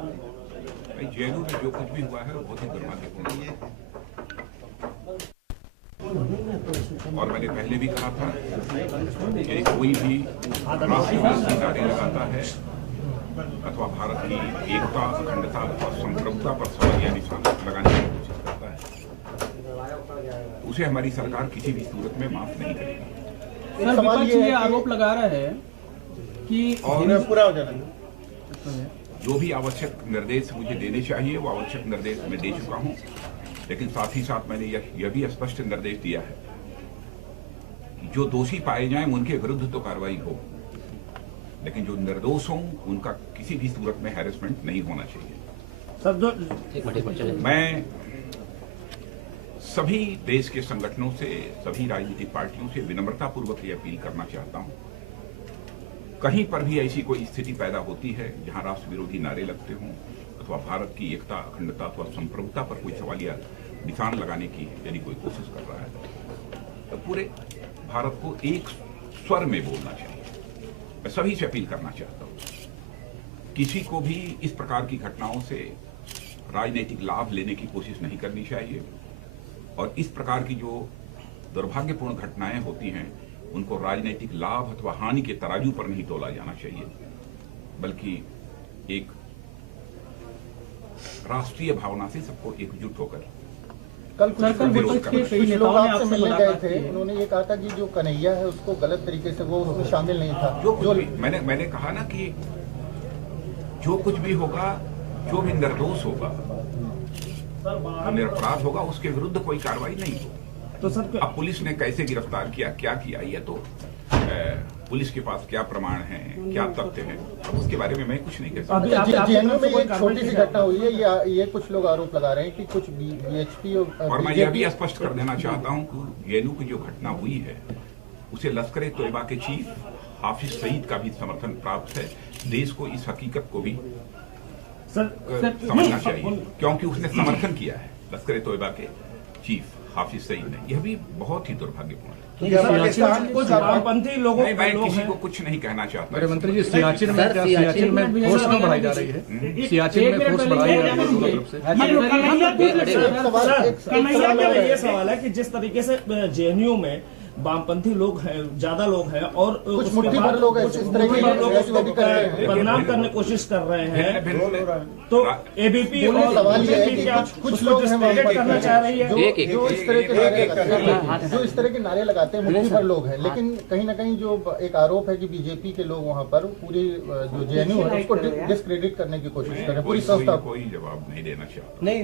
भाई जेएनयू में जो कुछ भी हुआ है वो बहुत ही दुर्भाग्यपूर्ण है। और मैंने पहले भी कहा था कि कोई भी राष्ट्रविरोधी नारे लगाता है अथवा भारत की एकता, अखंडता अथवा संप्रभुता पर सवालिया निशान लगाने की कोशिश करता है, उसे हमारी सरकार किसी भी सूरत में माफ नहीं करेगी। सर, विपक्ष ये आरोप लगा रहा है कि और पूरा हो जाना जो भी आवश्यक निर्देश मुझे देने चाहिए वो आवश्यक निर्देश मैं दे चुका हूं, लेकिन साथ ही साथ मैंने यह भी स्पष्ट निर्देश दिया है कि जो दोषी पाए जाएं उनके विरुद्ध तो कार्रवाई हो, लेकिन जो निर्दोष हों उनका किसी भी सूरत में हैरेसमेंट नहीं होना चाहिए। मैं सभी देश के संगठनों से, सभी राजनीतिक पार्टियों से विनम्रतापूर्वक ये अपील करना चाहता हूं, कहीं पर भी ऐसी कोई स्थिति पैदा होती है जहां राष्ट्र विरोधी नारे लगते हों अथवा भारत की एकता, अखंडता अथवा संप्रभुता पर कोई सवालिया निशान लगाने की यदि कोई कोशिश कर रहा है तो पूरे भारत को एक स्वर में बोलना चाहिए। मैं सभी से अपील करना चाहता हूं, किसी को भी इस प्रकार की घटनाओं से राजनीतिक लाभ लेने की कोशिश नहीं करनी चाहिए और इस प्रकार की जो दुर्भाग्यपूर्ण घटनाएं होती हैं उनको राजनीतिक लाभ अथवा हानि के तराजू पर नहीं तोला जाना चाहिए, बल्कि एक राष्ट्रीय भावना से सबको एकजुट होकर कल कुछ लोग आपसे मिलने गए थे, उन्होंने ये कहा था कि जो कन्हैया है उसको गलत तरीके से वो उसमें शामिल नहीं था। जो मैंने कहा ना कि जो कुछ भी होगा, जो भी निर्दोष होगा, निरपराध होगा, उसके विरुद्ध कोई कार्रवाई नहीं होगी। तो सर अब पुलिस ने कैसे गिरफ्तार किया, क्या किया, ये तो पुलिस के पास क्या प्रमाण है, क्या तथ्य है, अब उसके बारे में मैं कुछ नहीं कह सकता। जेएनयू में एक छोटी सी घटना हुई है, ये कुछ लोग आरोप लगा रहे हैं कि कुछ बीएचपी और मैं यह भी स्पष्ट कर देना चाहता हूं कि जेएनयू की जो घटना हुई है उसे लश्कर-ए-तोयबा के चीफ हाफिज सईद का भी समर्थन प्राप्त है। देश को इस हकीकत को भी समझना चाहिए, क्योंकि उसने समर्थन किया है लश्कर-ए-तोयबा के चीफ हाफिज सईद ने। यह भी बहुत ही दुर्भाग्यपूर्ण है। वामपंथी लोगों मैं किसी को कुछ नहीं कहना चाहता। मेरे मंत्री जी, सियाचिन में फोर्स क्यों बढ़ाई जा रही है? सियाचिन में फोर्स बढ़ाई जा रही है तरफ से। कन्हैया का ये सवाल है कि जिस तरीके से जेएनयू में वामपंथी लोग हैं, ज्यादा लोग हैं और कुछ मुट्ठी भर लोग हैं, इस तरह के लोग उसको बदनाम करने की कोशिश कर रहे हैं, तो एबीपी और सवाल ये है कि कुछ लोग करना चाह रही है जो इस तरह के नारे लगाते हैं, मुट्ठी भर लोग हैं, लेकिन कहीं ना कहीं जो एक आरोप है कि बीजेपी के लोग वहाँ पर पूरी जो जेएनयू है उसको डिस्क्रेडिट करने की कोशिश कर रहे हैं, पूरी संस्था। कोई जवाब नहीं देना चाहता। नहीं,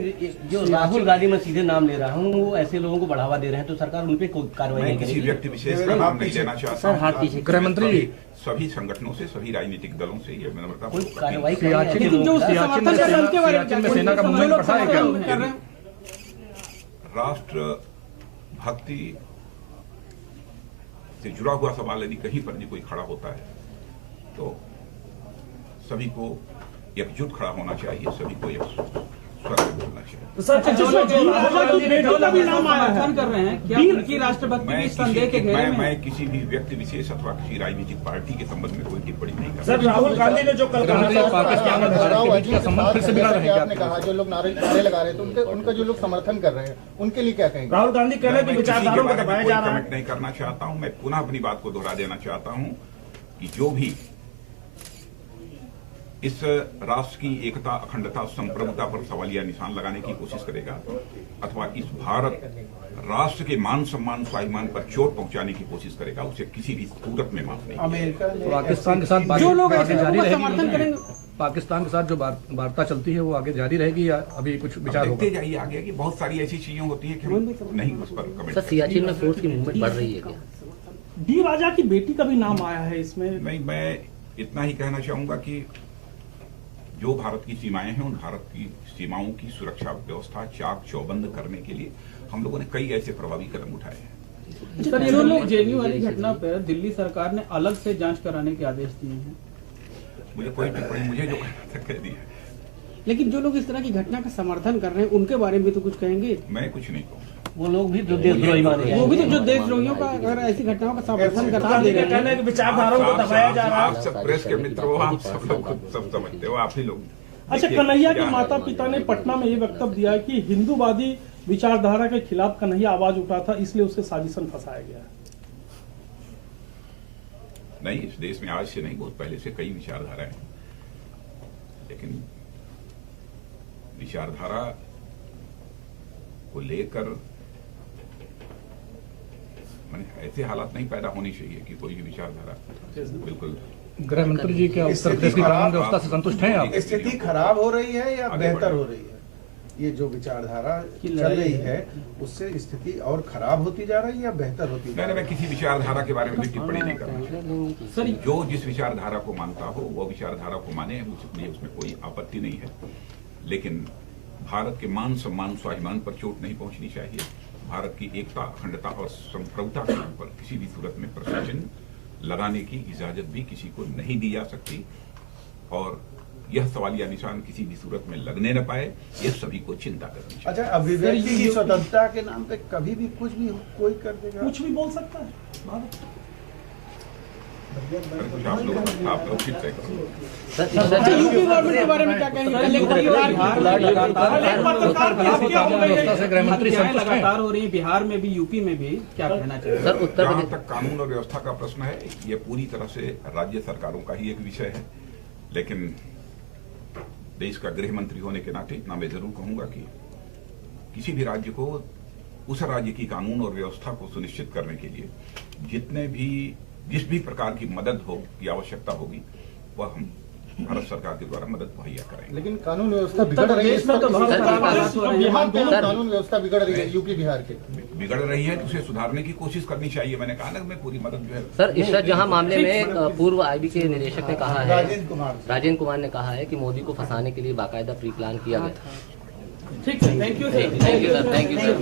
जो राहुल गांधी मैं सीधे नाम ले रहा हूँ, वो ऐसे लोगों को बढ़ावा दे रहे हैं तो सरकार उन पे कोई कार्रवाई नहीं करेगी। व्यक्ति विशेष का नाम नहीं लेना चाहता हूं। गृह मंत्री जी, सभी संगठनों से, सभी राजनीतिक दलों से ये विनम्रता में सेना का मूवमेंट बढ़ा है क्या? राष्ट्र भक्ति से जुड़ा हुआ सवाल यदि कहीं पर भी कोई खड़ा होता है तो सभी को एकजुट खड़ा होना चाहिए, सभी को एक स्वर में बोलना चाहिए। कर रहे हैं क्या उनकी राष्ट्रभक्ति की संदेह के घेरे में? मैं किसी भी व्यक्ति विशेष अथवा किसी राजनीतिक पार्टी के संबंध में कोई टिप्पणी नहीं कर सर, राहुल गांधी ने जो कल कहा पाकिस्तान और भारत के बीच का संबंध फिर से बिगड़ रहे हैं। आपने कहा जो लोग नारे लगा रहे थे उनका जो लोग समर्थन कर रहे हैं उनके लिए क्या कहेंगे? राहुल गांधी कह रहे हैं कि विचारधाराओं को दबाया जा रहा है। कमेंट नहीं करना चाहता हूं। मैं पुनः अपनी बात को दोहरा देना चाहता हूं कि जो भी इस राष्ट्र की एकता, अखंडता, संप्रभुता पर सवालिया निशान लगाने की कोशिश करेगा अथवा इस भारत राष्ट्र के मान सम्मान, स्वाभिमान पर चोट पहुंचाने की कोशिश करेगा, उसे किसी भी सूरत में माफ नहीं। पाकिस्तान के साथ जो लोग आगे जारी रहेगी, पाकिस्तान के साथ जो वार्ता चलती है वो आगे जारी रहेगी या अभी कुछ विचार होगा? देखते जाइए आगे की बहुत सारी ऐसी चीजें होती हैं कि हम नहीं उस पर कमेंट। सियाचिन में फोर्स की मूवमेंट बढ़ रही है क्या? डी राजा की बेटी का भी नाम आया है इसमें। नहीं, मैं इतना ही कहना चाहूंगा कि जो भारत की सीमाएं हैं उन भारत की सीमाओं की सुरक्षा व्यवस्था चाक चौबंद करने के लिए हम लोगों ने कई ऐसे प्रभावी कदम उठाए हैं। सर, ये लोग जेएनयू वाली घटना पर दिल्ली सरकार ने अलग से जांच कराने के आदेश दिए हैं। मुझे कोई टिप्पणी, मुझे जो कहना था कह दिया। लेकिन जो लोग इस तरह की घटना का समर्थन कर रहे हैं उनके बारे में तो कुछ कहेंगे? मैं कुछ नहीं कहूँगा। वो लोग भी जो देशद्रोही माने, वो भी तो जो देशद्रोहियों का अगर ऐसी घटनाओं का समर्थन करता दे रहे हैं, विचारधाराओं को दबाया जा रहा है। आप सब प्रेस के मित्र हो, आप सब लोग सब समझते हो, आप ही लोग अच्छा, देखिए, कन्हैया के क्या माता है? पिता ने पटना में ये वक्तव्य दिया है कि हिंदूवादी विचारधारा के खिलाफ कन्हैया आवाज उठा था, इसलिए उसे साजिशन फंसाया गया है। नहीं, इस देश में आज से नहीं, बहुत पहले से कई विचारधाराएं हैं, लेकिन विचारधारा को लेकर माने ऐसे हालात नहीं पैदा होनी चाहिए कि कोई भी विचारधारा बिल्कुल। गृह मंत्री जी, क्या उत्तर प्रदेश की कानून व्यवस्था से संतुष्ट हैं आप? स्थिति खराब हो रही है या आगे बेहतर बढ़े। हो रही है? ये जो विचारधारा की चल लड़ाई रही है। है उससे स्थिति और खराब होती जा रही है या बेहतर होती जा मैंने रही मैं है? किसी विचारधारा के बारे में भी टिप्पणी नहीं करना। सर, जो जिस विचारधारा को मानता हो वो विचारधारा को माने, मुझे उसमें कोई आपत्ति नहीं है, लेकिन भारत के मान सम्मान स्वाभिमान पर चोट नहीं पहुंचनी चाहिए। भारत की एकता, अखंडता और संप्रभुता के ऊपर किसी भी सूरत में प्रश्न चिन्ह लगाने की इजाजत भी किसी को नहीं दी जा सकती, और यह सवालिया निशान किसी भी सूरत में लगने न पाए, ये सभी को चिंता करनी चाहिए। अच्छा, अभिव्यक्ति की स्वतंत्रता के नाम पे कभी भी कुछ भी कोई कर देगा? कुछ भी बोल सकता है। अरे कुछ आप लोग फिर तय करो। यूपी गवर्नमेंट के बारे में क्या कहेंगे? व्यवस्था से गृह मंत्री संतुष्ट हैं? लगातार हो रही है बिहार में भी, यूपी में भी, क्या कहना चाहिए? सर, उत्तर जहां प्रदेश तक कानून और व्यवस्था का प्रश्न है, ये पूरी तरह से राज्य सरकारों का ही एक विषय है, लेकिन देश का गृह मंत्री होने के नाते इतना मैं जरूर कहूंगा कि किसी भी राज्य को उस राज्य की कानून और व्यवस्था को सुनिश्चित करने के लिए जिस भी प्रकार की मदद हो की आवश्यकता होगी, वह हम भारत सरकार के द्वारा मदद मुहैया करेंगे। लेकिन कानून व्यवस्था बिगड़ रही है, इस पर कानून व्यवस्था बिगड़ रही है यूपी बिहार के। बिगड़ रही है तो उसे सुधारने की कोशिश करनी चाहिए। मैंने कहा ना, मैं पूरी मदद जो है। सर, इशरत जहां मामले में पूर्व आईबी के निदेशक ने कहा है, राजेंद्र कुमार ने कहा है कि मोदी को फंसाने के लिए बाकायदा प्री प्लान किया गया। ठीक है, thank you sir. Thank you sir, thank you sir.